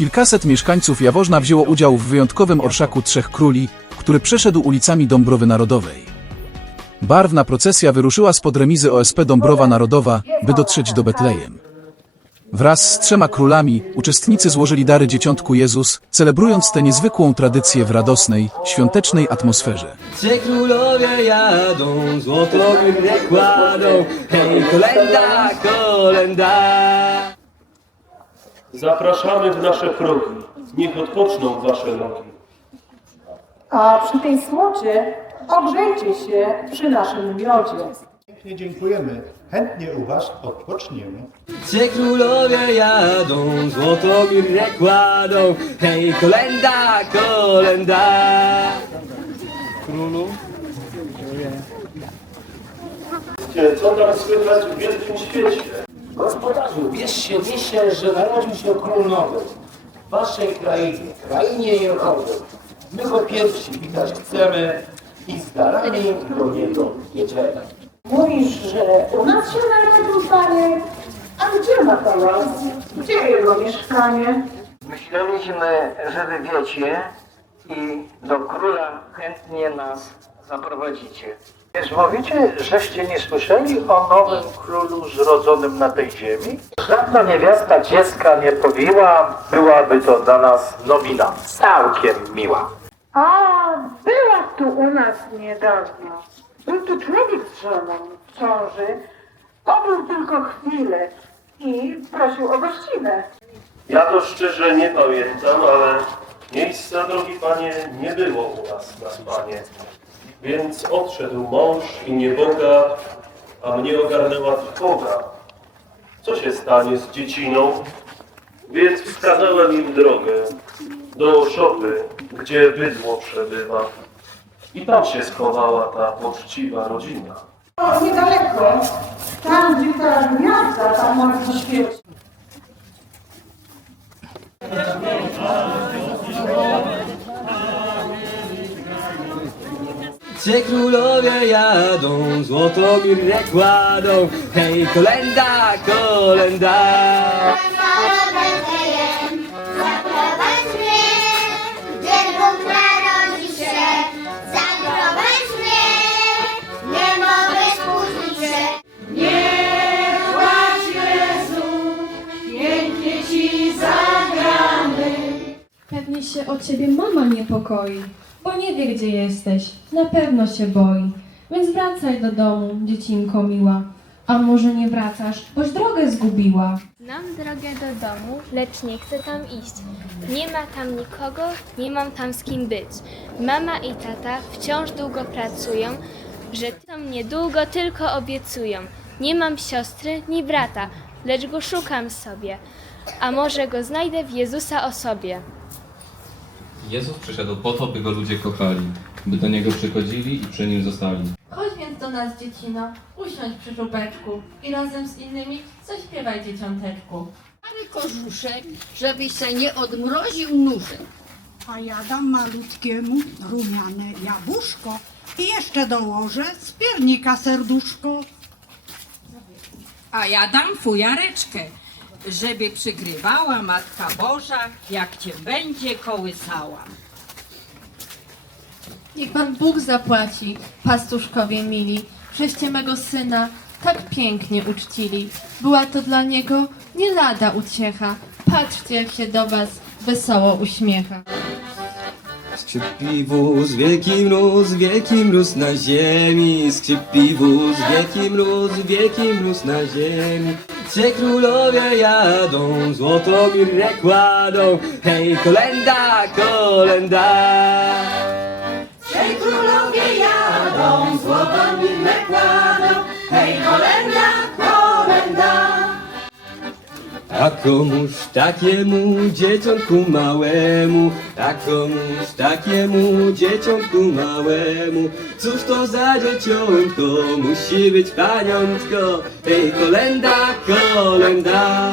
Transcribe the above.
Kilkaset mieszkańców Jaworzna wzięło udział w wyjątkowym orszaku Trzech Króli, który przeszedł ulicami Dąbrowy Narodowej. Barwna procesja wyruszyła spod remizy OSP Dąbrowa Narodowa, by dotrzeć do Betlejem. Wraz z trzema królami uczestnicy złożyli dary Dzieciątku Jezus, celebrując tę niezwykłą tradycję w radosnej, świątecznej atmosferze. Królowie jadą, złoto kładą, hej, kolenda, kolenda. Zapraszamy w nasze progi, niech odpoczną wasze nogi. A przy tej smocie ogrzejcie się przy naszym miodzie. Pięknie dziękujemy. Chętnie u Was odpoczniemy. Trzej królowie jadą, złoto górę kładą, hej, kolenda, kolenda. Królu? Co tam słychać w wielkim świecie? Gospodarzu, wiesz się dzisiaj, że narodził się król nowy w waszej krainie, krainie Jehowy. My go pierwsi witać chcemy i z darami do niego jedziemy. Mówisz, że u nas się narodził Panie, a gdzie ma pałac? Gdzie jego mieszkanie? Myśleliśmy, że wy wiecie i do króla chętnie nas zaprowadzicie. Więc mówicie, żeście nie słyszeli o nowym królu zrodzonym na tej ziemi? Żadna niewiasta dziecka nie powiła, byłaby to dla nas nowina całkiem miła. A, była tu u nas niedawno. Był tu człowiek z żoną w ciąży. Pobył tylko chwilę i prosił o gościnę. Ja to szczerze nie pamiętam, ale miejsca, drogi panie, nie było u nas na spanie. Więc odszedł mąż i nieboga, a mnie ogarnęła trwoga. Co się stanie z dzieciną? Więc wskazałem im drogę do szopy, gdzie bydło przebywa. I tam się schowała ta poczciwa rodzina. O, niedaleko. Tam, gdzie ta gwiazda, tam może świeci. Trzej królowie jadą, złoto górę kładą, hej, kolenda, kolenda. Pewnie się o ciebie mama niepokoi, bo nie wie, gdzie jesteś. Na pewno się boi. Więc wracaj do domu, dziecinko miła. A może nie wracasz, boś drogę zgubiła. Znam drogę do domu, lecz nie chcę tam iść. Nie ma tam nikogo, nie mam tam z kim być. Mama i tata wciąż długo pracują, że to mnie długo tylko obiecują. Nie mam siostry ni brata, lecz go szukam sobie. A może go znajdę w Jezusa osobie. Jezus przyszedł po to, by go ludzie kochali, by do niego przychodzili i przy nim zostali. Chodź więc do nas, dziecino, usiądź przy żubeczku i razem z innymi zaśpiewaj dzieciąteczku. kożuszek, żebyś się nie odmroził nóżek. A ja dam malutkiemu rumiane jabłuszko i jeszcze dołożę z piernika serduszko. A ja dam fujareczkę, żeby przygrywała Matka Boża, jak cię będzie kołysała. Niech Pan Bóg zapłaci, pastuszkowie mili, żeście mego syna tak pięknie uczcili. Była to dla niego nie lada uciecha. Patrzcie, jak się do was wesoło uśmiecha. Skrzypi wóz, wielki mróz, wielki mróz na ziemi. Skrzypi wóz, wielki mróz, wielki mróz na ziemi. Trzej królowie jadą, złoto górę kładą, hej, kolenda, kolenda. A komuż takiemu dzieciątku małemu, a komuż takiemu dzieciątku małemu, cóż to za dzieciątko, musi być paniątko, hej kolenda, kolenda.